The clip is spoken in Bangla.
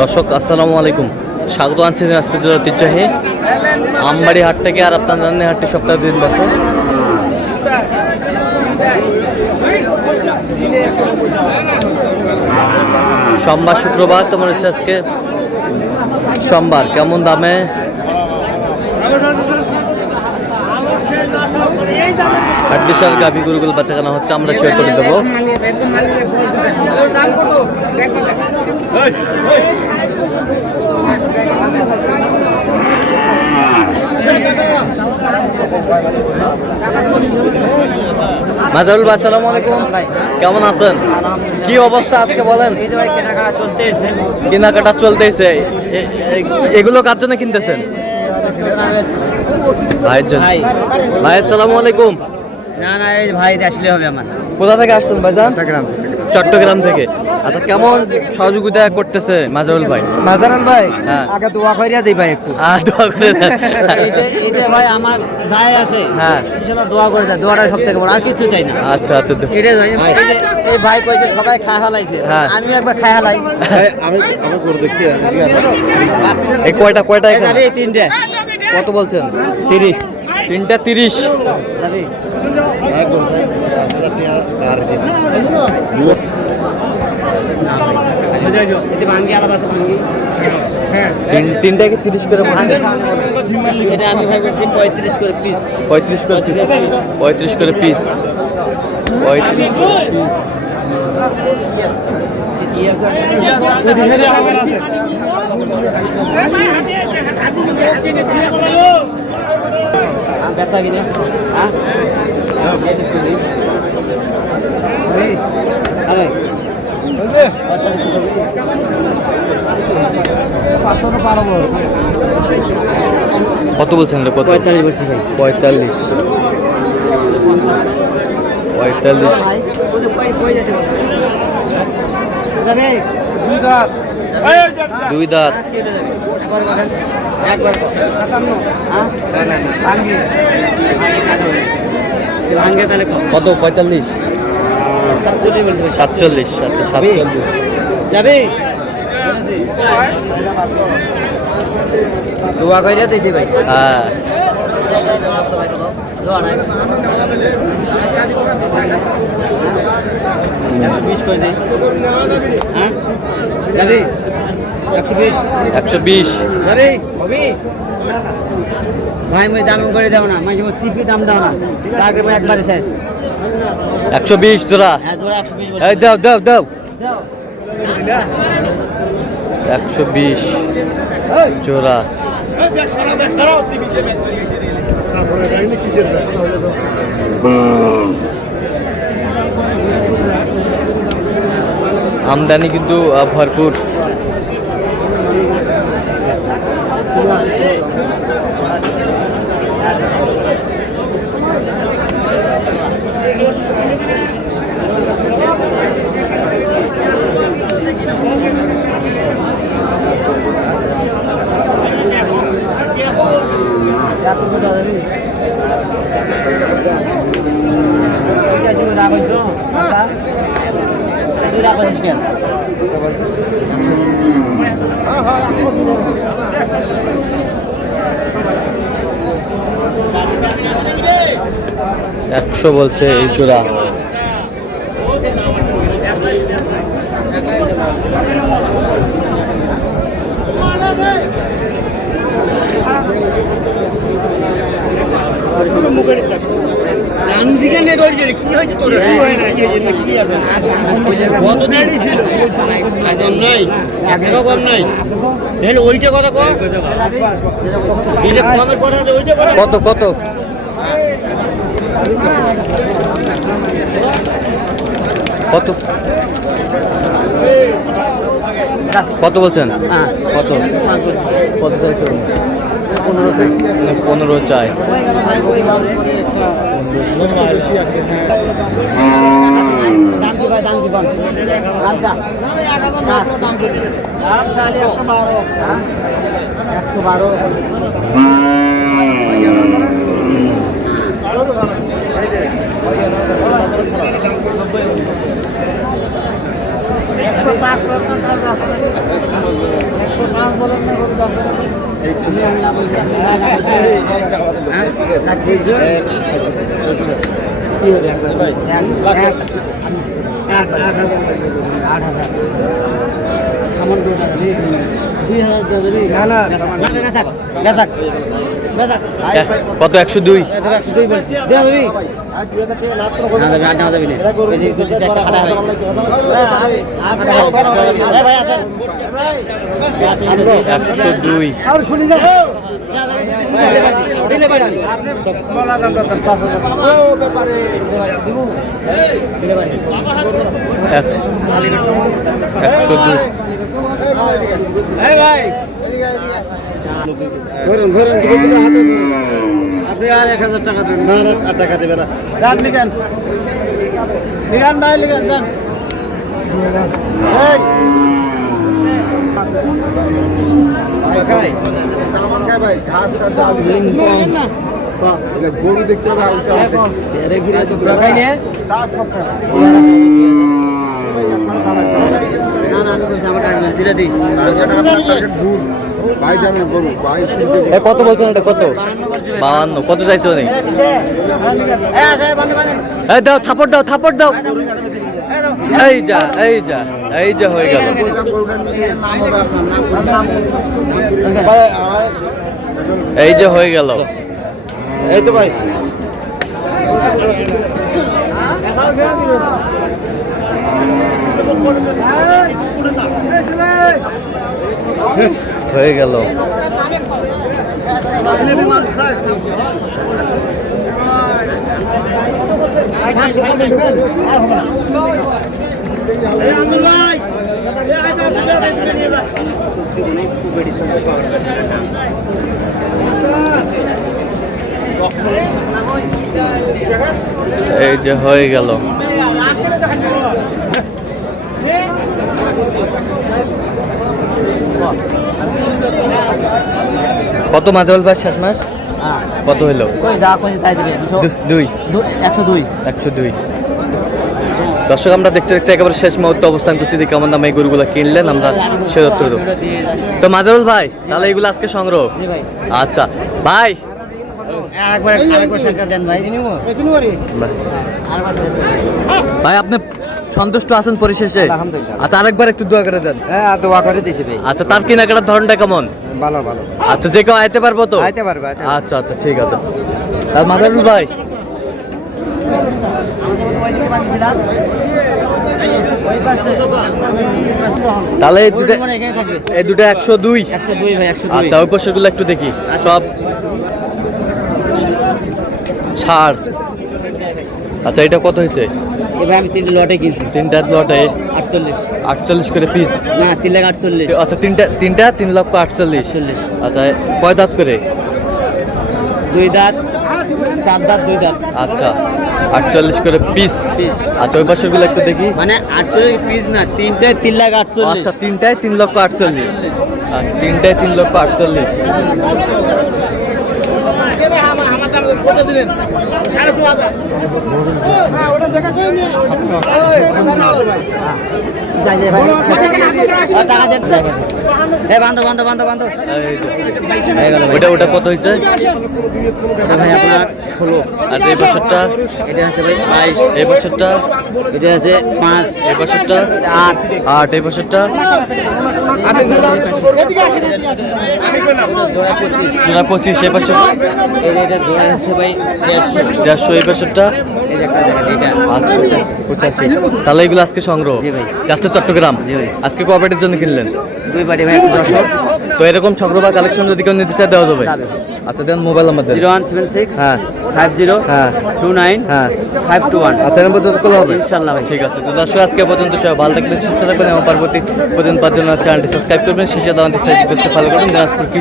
দর্শক আসসালামু আলাইকুম, স্বাগত আনছি দিনাজপুর জেলার ঐতিহ্যবাহী আমবাড়ি হাট থেকে। আর আপনার জানেন হাটটি সপ্তাহে 3 বছর। সোমবার শুক্রবার তোমার হচ্ছে আজকে সোমবার। কেমন দামে হাড্ডিসার গাভী গরুগুলো বাচ্চা কেনা হচ্ছে আমরা শেয়ার করে দেবো। মাজারুল ভাই আসসালামু আলাইকুম, কেমন আছেন? কি অবস্থা আজকে বলেন? কেনাকাটা চলতেছে। এগুলো কার জন্য কিনতেছেন? ভাইয়ের জন্য। ভাই আসসালামু আলাইকুম। না না, এই ভাই আসলে হবে আমার। কোথা থেকে আসছেন ভাইজান? চট্টগ্রাম থেকে। আচ্ছা, কেমন সহযোগিতা করতেছে মাজারুল ভাই? মাজারুল ভাই হ্যাঁ, আগে দোয়া কইরা দেই ভাই একটু। দোয়া করে দেন। এটা ভাই আমার যায় আছে। হ্যাঁ, ইনশাআল্লাহ দোয়া করে দেয়, দোয়াটা সবথেকে বড়, আর কিছু চাই না। আচ্ছা আচ্ছা। এটা এই ভাই কইছে সবাই খায় হালাইছে, হ্যাঁ, আমি একবার খায় হালাই। আমি করে দেখছি। এই কয়টা এখানে? যাবে এই তিনটে। কত বলছেন? 30। তিনটা 30। যাবে এতে ভাঙ্গি আলাদা আছে, ভাঙ্গি। তিনটাকে 30 করে পড়ছে। এটা আমি ভাই বলছি 35 করে পিস। 35 করে 35 করে পিস। 35 করে পিস। কি আছে? বেচা কিনে হ্যাঁ কত বলছেন? 45 বলছি ভাই। 45। 45। দুই দাঁত। একবার ভাঙ্গে তাহলে কত? 45। 47 বলছি ভাই। 47। আচ্ছা 47। যাবে দোয়া কইরা দিছি ভাই। হ্যাঁ, দোয়া নাই 120 করে দেই। হ্যাঁ যাবে 120। 120। যাবে হবে ভাই, মই দাম করে দাও না, মাঝে মধ্যে চিপি দাম দাও না, তাকে মই একবারে শেষ। 120 জোড়া। হ্যাঁ জোড়া 120 বল। এই দাও দাও দাও। দাও 120 জোড়া। আমদানি কিন্তু ভরপুর। একশো বলছে এই জোড়া। কত কত? কত কত বলছেন? কত? কত চাইছেন? 15 চাই। কত 102? একশো দুই। একশো দুই। আপনি আর 1000 টাকা দেন না, আর টাকা দেবে না। গরু দেখতে ভাই জানেন গরু ভাই কত বলছেন এটা? কত? 52। কত চাইছো নেই? দাও, থাপড় দাও, থাপড় দাও। এই যা, এই যা, এই যা হয়ে গেল। এই যে হয়ে গেল। এই তো ভাই হয়ে গেল। এই যে হয়ে গেল। কত মাঝাল ভাই শেষ মাস? কত হইলো? 2। 102। 102। দর্শক, আমরা দেখতে দেখতে একেবারে শেষ মুহূর্তে অবস্থান করছি। দেখি আমার দামে এই গরুগুলো কিনলেন, আমরা সে উত্তর দেবো। তো মাজারুল ভাই, তাহলে এগুলো আজকে সংগ্রহ? আচ্ছা ভাই, ভাই আপনি সন্তুষ্ট আছেন পরিশেষে? আচ্ছা, আরেকবার একটু দোয়া করে দেন। হ্যাঁ, দোয়া করে দিছি ভাই। আচ্ছা, তার কেনাকাটার ধরনটা কেমন? ভালো ভালো। আচ্ছা, যে কেউ আইতে পারবো তো? আইতে পারবে। আচ্ছা আচ্ছা, ঠিক আছে। আর মাজারুল ভাই, তাহলে এই দুটো 102। 102 ভাই, 102। আচ্ছা, ওই পাশেরগুলো একটু দেখি। সব ছাড়। আচ্ছা, এটা কত হয়েছে? এবার আমি 3 লটে কিনছি। 3টা লটে 48 করে পিস। না, 3,48,000। আচ্ছা, তিনটা 3,48,000। আচ্ছা, কয় দাঁত করে? 2 দাঁত, 4 দাঁত, 2 দাঁত। আচ্ছা, 48 করে পিস। আচ্ছা, ওই পাশেরগুলো একটু দেখি। মানে 48 পিস না, তিনটায় 3,48,000। আচ্ছা, তিনটায় 3,48,000। আর তিনটায় 3,48,000। ওটা কত হয়েছে? আর এই বছরটা? এটা আছে ভাই 22। এই বছরটা? এটা আছে 5। এই বছরটা? 8। এই বছরটা? জোড়া 25। জোড়া 25। এই বছর? এটা জোড়া আছে ভাই 150। এই বছরটা? আচ্ছা, 85। তাহলে এগুলো আজকে সংগ্রহ? জি ভাই। যাচ্ছে চট্টগ্রাম? জি ভাই। আজকে কয়টার জন্য কিনলেন? 2 বাড়ি ভাই, 10। তো এরকম সংগ্রহ বা কালেকশন যদি কেউ নিতে চায় দেওয়া যাবে? আচ্ছা, দেন মোবাইল নাম্বার দেন। 0176 হ্যাঁ 50 হ্যাঁ 29 হ্যাঁ 521। আচ্ছা, নাম্বার যত কল হবে ইনশাআল্লাহ ভাই। ঠিক আছে। তো দর্শক, আজকে পর্যন্ত সবাই ভালো থাকবেন, সুস্থ থাকবেন এবং পরবর্তী প্রতিদিন পাওয়ার জন্য চ্যানেলটি সাবস্ক্রাইব করবেন। শেষে দাওয়ান্তি ফেসবুক পেজটা ফলো করবেন। দিনাজপুর কি